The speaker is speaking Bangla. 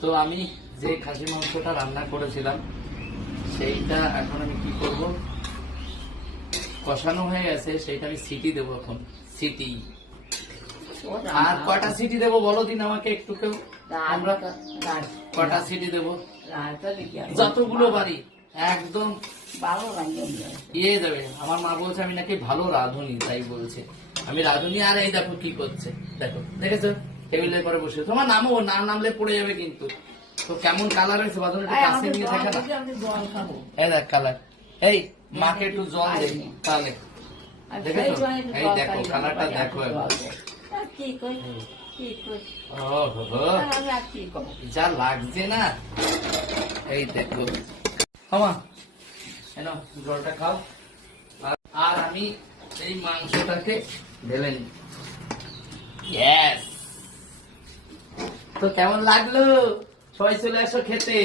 তো আমি যে খাসি মাংসটা রান্না করেছিলাম সেইটা এখন আমি কি করব? কষানো হয়ে গেছে সেইটা আমি সিটি দেবো এখন সিটি। আর কটা সিটি দেবো বলো দিন আমাকে একটু কেউ? আমরা কটা সিটি দেবো? যতগুলো বাড়ি একদম ভালো ইয়ে যাবে। আমার মা বলছে আমি নাকি ভালো রাঁধুনি তাই বলছে। আমি রাঁধুনি আর এই দেখো কি করছে। দেখো দেখেছ? টেবিলের পরে বসে তোমার নামও না নামলে পড়ে যাবে কিন্তু। তো কেমন কালার হয়েছে একটু কাছে নিয়ে থাকে না এই দেখ কালার এই মাকে একটু জল দে তাহলে। দেখেছ? এই দেখো, কালারটা দেখো কি কই যা লাগছে না। এই দেখো। আমা এনো জলটা খাও। আর- আমি এই মাংসটাকে ঢেলে নি Yes! তো কেমন লাগল? ছয় চলে আসো খেতে।